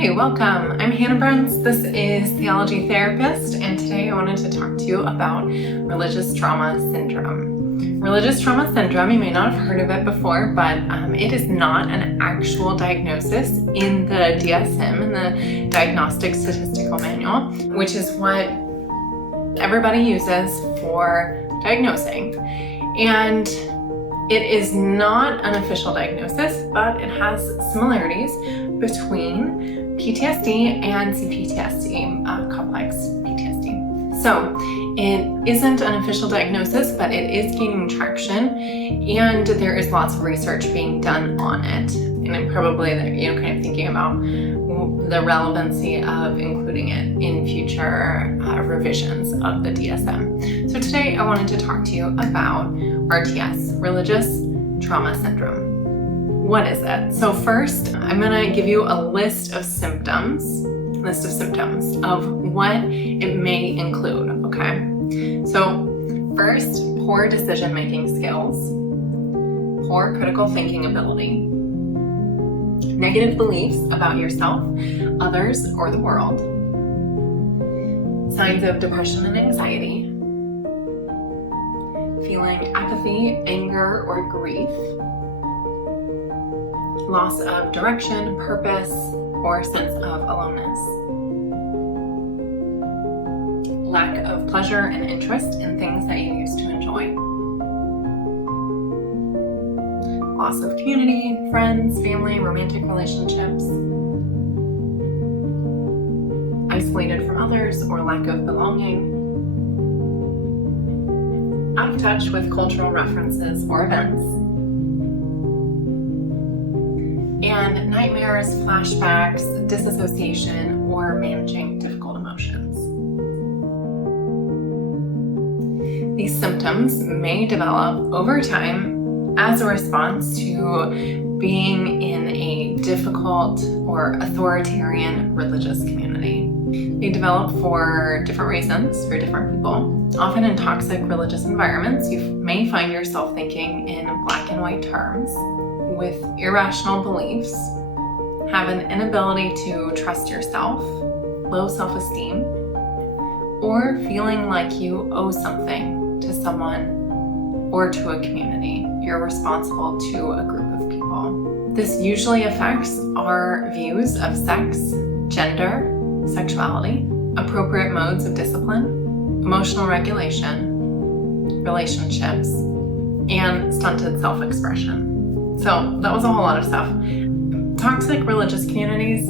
Hi, welcome. I'm Hannah Brents. This is Theology Therapist, and today I wanted to talk to you about religious trauma syndrome. Religious trauma syndrome, you may not have heard of it before, but it is not an actual diagnosis in the DSM, in the Diagnostic Statistical Manual, which is what everybody uses for diagnosing. And it is not an official diagnosis, but it has similarities between PTSD and CPTSD, complex PTSD. So it isn't an official diagnosis, but it is gaining traction, and there is lots of research being done on it. And I'm probably, kind of thinking about the relevancy of including it in future revisions of the DSM. So today I wanted to talk to you about RTS, Religious Trauma Syndrome. What is it? So first, I'm going to give you a list of symptoms of what it may include, okay? So first, poor decision-making skills, poor critical thinking ability, negative beliefs about yourself, others, or the world, signs of depression and anxiety, feeling apathy, anger, or grief, loss of direction, purpose, or sense of aloneness, lack of pleasure and interest in things that you used to enjoy, loss of community, friends, family, romantic relationships, isolated from others or lack of belonging, out of touch with cultural references or events, and nightmares, flashbacks, disassociation, or managing difficult emotions. These symptoms may develop over time as a response to being in a difficult or authoritarian religious community. They develop for different reasons for different people. Often in toxic religious environments, you may find yourself thinking in black and white terms, with irrational beliefs, have an inability to trust yourself, low self-esteem, or feeling like you owe something to someone or to a community. You're responsible to a group of people. This usually affects our views of sex, gender, sexuality, appropriate modes of discipline, emotional regulation, relationships, and stunted self-expression. So that was a whole lot of stuff. Toxic religious communities,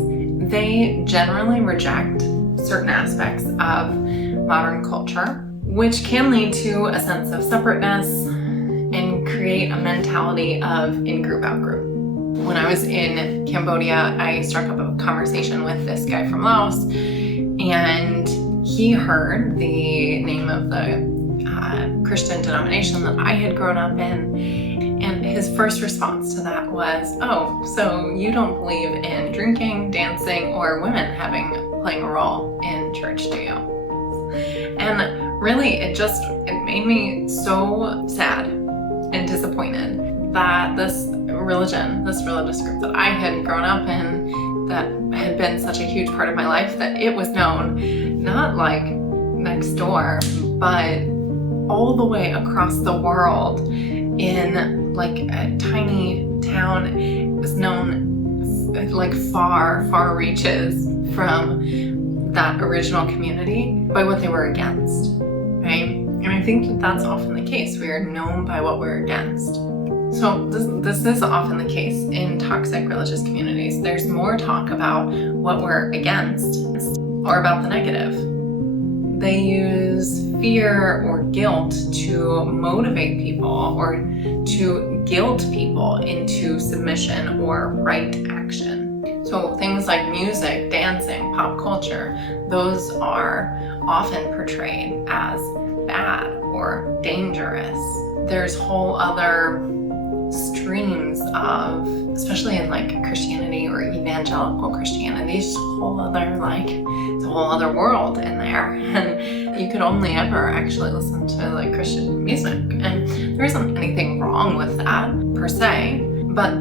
they generally reject certain aspects of modern culture, which can lead to a sense of separateness and create a mentality of in-group, out-group. When I was in Cambodia, I struck up a conversation with this guy from Laos, and he heard the name of the Christian denomination that I had grown up in, and his first response to that was, "Oh, so you don't believe in drinking, dancing, or women playing a role in church, do you?" And really, it made me so sad and disappointed that this religious group that I had grown up in, that had been such a huge part of my life, that it was known not like next door, but all the way across the world in like a tiny town. It was known like far reaches from that original community by what they were against, right? And I think that that's often the case. We are known by what we're against. So this is often the case in toxic religious communities. There's more talk about what we're against or about the negative. They use fear or guilt to motivate people or to guilt people into submission or right action. So things like music, dancing, pop culture, those are often portrayed as bad or dangerous. There's whole other streams of, especially in like Christianity or evangelical Christianity, it's a whole other world in there, and you could only ever actually listen to like Christian music, and there isn't anything wrong with that per se, but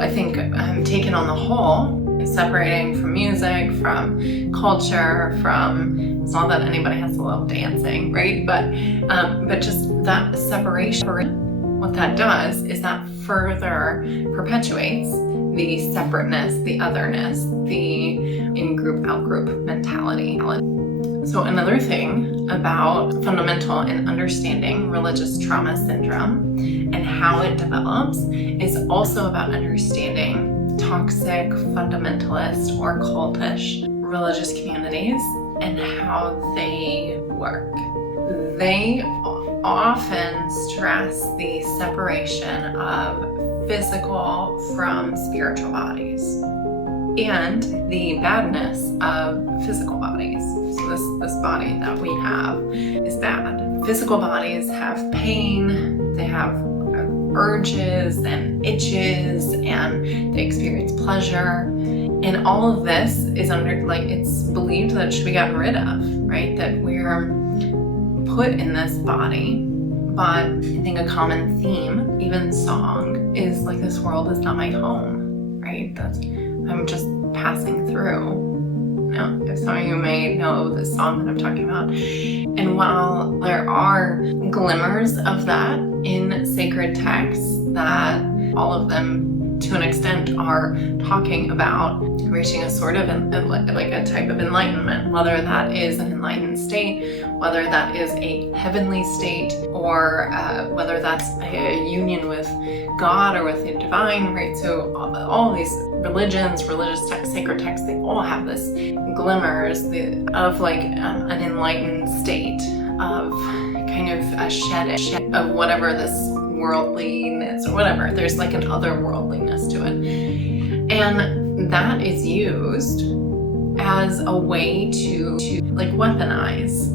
I think taken on the whole, separating from music, from culture, from, it's not that anybody has to love dancing, right? But just that separation, what that does is that further perpetuates the separateness, the otherness, the in-group, out-group mentality. So another thing about fundamental in understanding religious trauma syndrome and how it develops is also about understanding toxic, fundamentalist, or cultish religious communities and how they work. They often stress the separation of physical from spiritual bodies and the badness of physical bodies. So this body that we have is bad. Physical bodies have pain, they have urges and itches, and they experience pleasure. And all of this is it's believed that it should be gotten rid of, right? That we're put in this body. But I think a common theme, even song, is like, this world is not my home, right? I'm just passing through. If some of you may know the song that I'm talking about. And while there are glimmers of that in sacred texts, that all of them to an extent are talking about reaching a sort of like a type of enlightenment, whether that is an enlightened state, whether that is a heavenly state, or whether that's a union with God or with the divine, right? So all these religions, religious texts, sacred texts, they all have this glimmers of like an enlightened state, of kind of a shed of whatever this worldliness or whatever. There's like an otherworldliness to it. And that is used as a way to like weaponize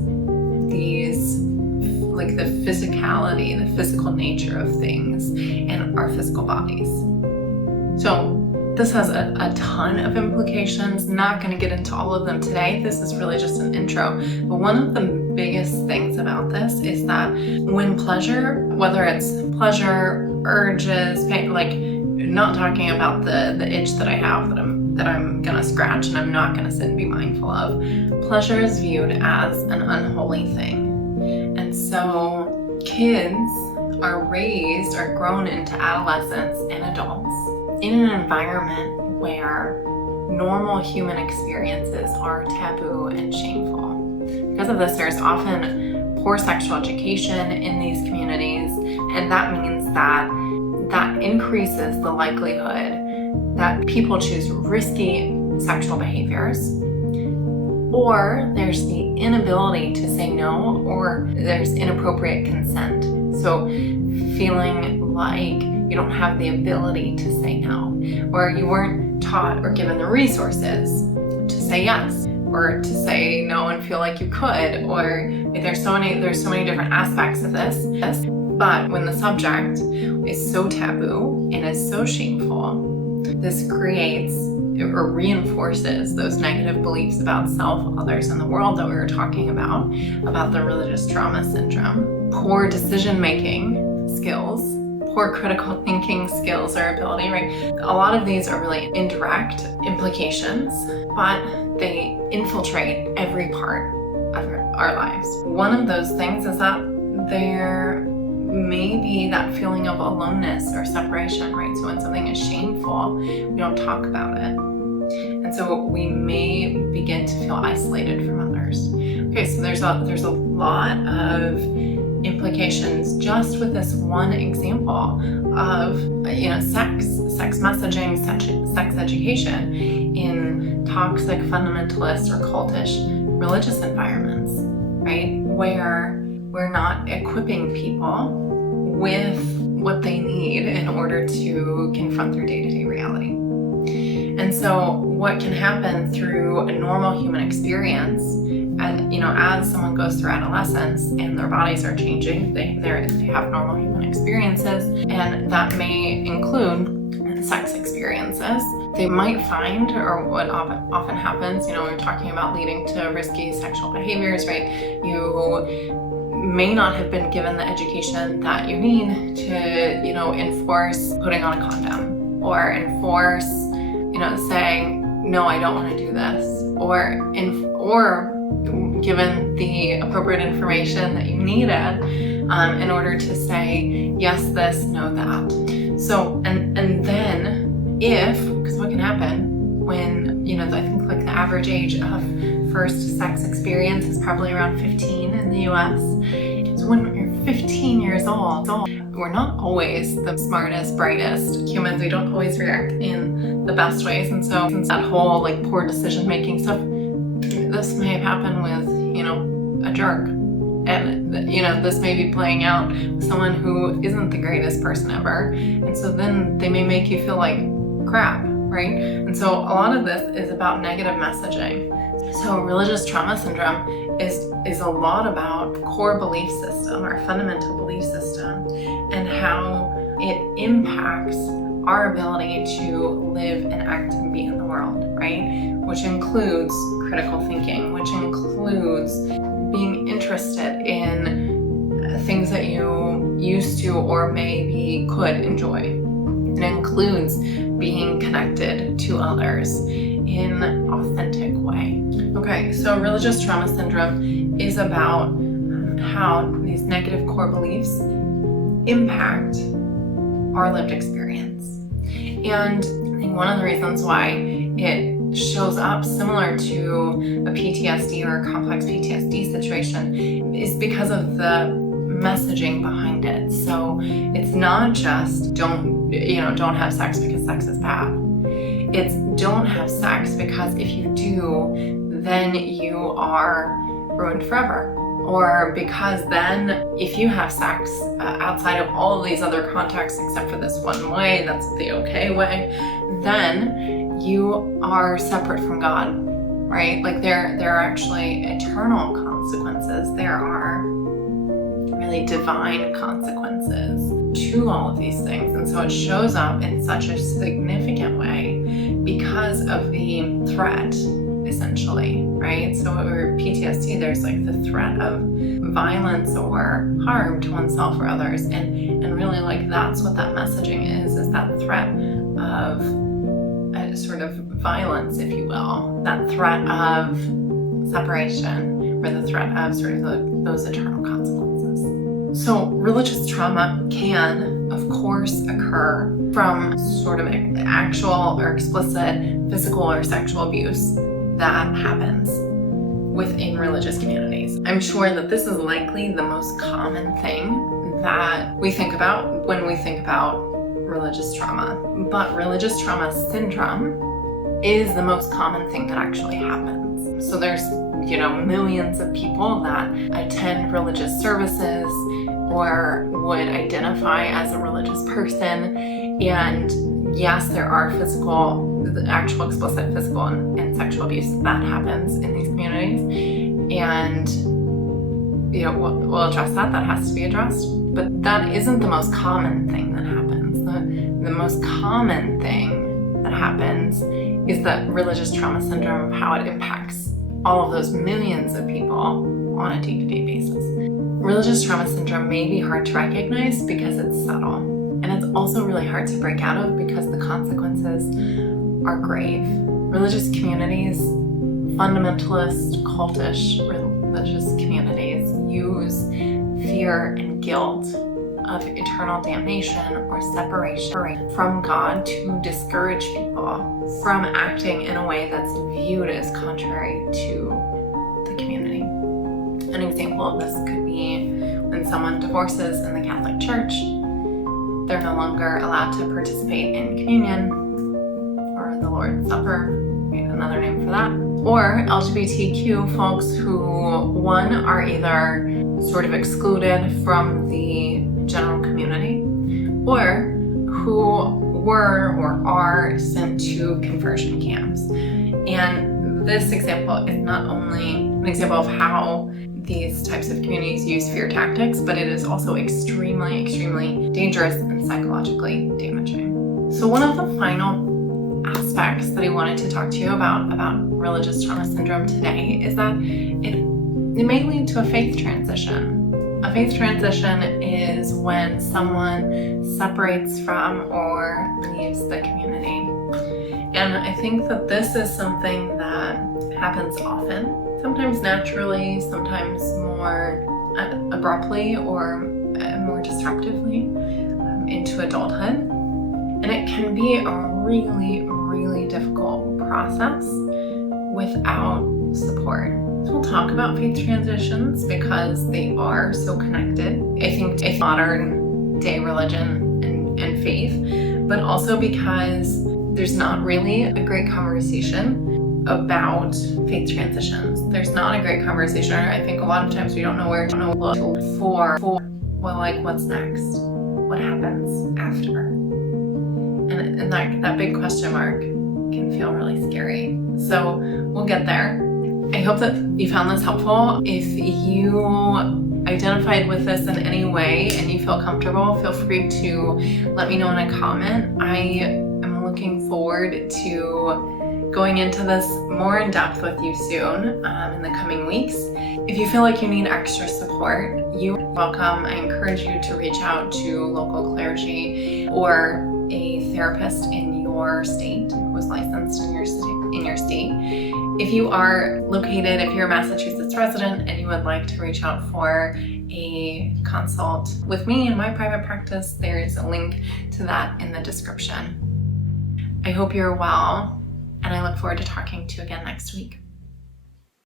these, like the physicality, the physical nature of things and our physical bodies. So this has a ton of implications. Not going to get into all of them today. This is really just an intro. But one of the biggest things about this is that when pleasure, whether it's pleasure, urges, pain, like not talking about the itch that I have that I'm gonna scratch and I'm not gonna sit and be mindful of. Pleasure is viewed as an unholy thing. And so kids are raised or grown into adolescents and adults in an environment where normal human experiences are taboo and shameful. Because of this, there's often poor sexual education in these communities, and that means that increases the likelihood that people choose risky sexual behaviors, or there's the inability to say no, or there's inappropriate consent. So feeling like you don't have the ability to say no, or you weren't taught or given the resources to say yes, or to say no and feel like you could, or there's so many different aspects of this. But when the subject is so taboo and is so shameful, this creates or reinforces those negative beliefs about self, others, and the world that we were talking about the religious trauma syndrome. Poor decision-making skills, poor critical thinking skills or ability, right? A lot of these are really indirect implications, but they infiltrate every part of our lives. One of those things is that there may be that feeling of aloneness or separation, right? So when something is shameful, we don't talk about it. And so we may begin to feel isolated from others. Okay, so there's a lot of implications just with this one example of sex messaging, sex education in toxic, fundamentalist, or cultish religious environments, right? Where we're not equipping people with what they need in order to confront their day-to-day reality. And so what can happen through a normal human experience, as someone goes through adolescence and their bodies are changing, they have normal human experiences, and that may include sex experiences. They might find, or what often happens, we're talking about leading to risky sexual behaviors, right? You may not have been given the education that you need to, enforce putting on a condom, or enforce, saying no, I don't want to do this, or given the appropriate information that you needed in order to say yes this, no that. So and then because what can happen when, I think like the average age of first sex experience is probably around 15 in the US. So when you're 15 years old, we're not always the smartest, brightest humans. We don't always react in the best ways. And so since that whole like poor decision making stuff, this may have happened with, a jerk. And, this may be playing out with someone who isn't the greatest person ever. And so then they may make you feel like crap, right? And so a lot of this is about negative messaging. So religious trauma syndrome is a lot about core belief system, our fundamental belief system, and how it impacts our ability to live and act and be in the world, right? Which includes critical thinking, which includes being interested in things that you used to or maybe could enjoy. It includes being connected to others in an authentic way. Okay, so religious trauma syndrome is about how these negative core beliefs impact our lived experience. And I think one of the reasons why it shows up similar to a PTSD or a complex PTSD situation is because of the messaging behind it. So it's not just don't have sex because sex is bad. It's don't have sex because if you do, then you are ruined forever. Or because then if you have sex outside of all of these other contexts except for this one way, that's the okay way, then you are separate from God, right? Like there are actually eternal consequences. There are really divine consequences to all of these things. And so it shows up in such a significant way because of the threat, essentially, right? So with PTSD, there's like the threat of violence or harm to oneself or others. And really like that's what that messaging is that threat of a sort of violence, if you will, that threat of separation or the threat of sort of those eternal consequences. So religious trauma can, of course, occur from sort of actual or explicit physical or sexual abuse that happens within religious communities. I'm sure that this is likely the most common thing that we think about when we think about religious trauma. But religious trauma syndrome is the most common thing that actually happens. So there's, millions of people that attend religious services or would identify as a religious person. And yes, there are actual explicit physical and sexual abuse that happens in these communities. And, we'll address that. That has to be addressed. But that isn't the most common thing that happens. The most common thing that happens is the religious trauma syndrome, how it impacts all of those millions of people on a day-to-day basis. Religious trauma syndrome may be hard to recognize because it's subtle. And it's also really hard to break out of because the consequences are grave. Religious communities, fundamentalist, cultish religious communities use fear and guilt of eternal damnation or separation from God to discourage people from acting in a way that's viewed as contrary to the community. An example of this could be when someone divorces in the Catholic Church, they're no longer allowed to participate in communion or the Lord's Supper, another name for that. Or LGBTQ folks who, one, are either sort of excluded from the general community, or who were or are sent to conversion camps. And this example is not only an example of how these types of communities use fear tactics, but it is also extremely, extremely dangerous and psychologically damaging. So one of the final aspects that I wanted to talk to you about religious trauma syndrome today is that it may lead to a faith transition. A faith transition is when someone separates from or leaves the community. And I think that this is something that happens often, sometimes naturally, sometimes more abruptly or more disruptively into adulthood. And it can be a really, really difficult process without support. So we'll talk about faith transitions because they are so connected. I think it's modern day religion and faith, but also because there's not really a great conversation about faith transitions. There's not a great conversation. I think a lot of times we don't know where to look for well, like, what's next? What happens after? And that big question mark can feel really scary. So we'll get there. I hope that you found this helpful. If you identified with this in any way and you feel comfortable, feel free to let me know in a comment. I am looking forward to going into this more in depth with you soon in the coming weeks. If you feel like you need extra support, you're welcome. I encourage you to reach out to local clergy or a therapist in your state who is licensed in your state. If you are located, if you're a Massachusetts resident and you would like to reach out for a consult with me in my private practice, there is a link to that in the description. I hope you're well, and I look forward to talking to you again next week.